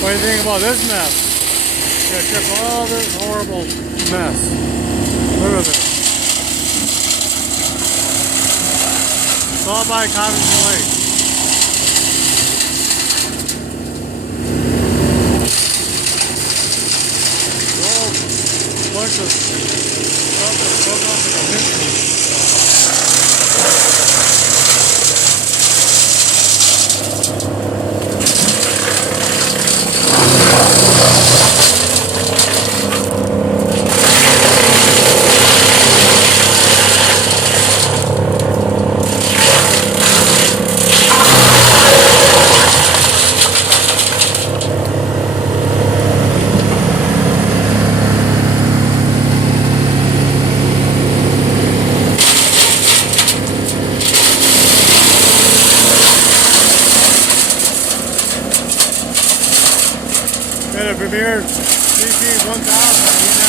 What do you think about this mess? Yeah, check all this horrible mess. Look at this. It's all by Cummings Lake. Bunch of stuff that's broke off like a mystery. Got a Vermeer CG 1000.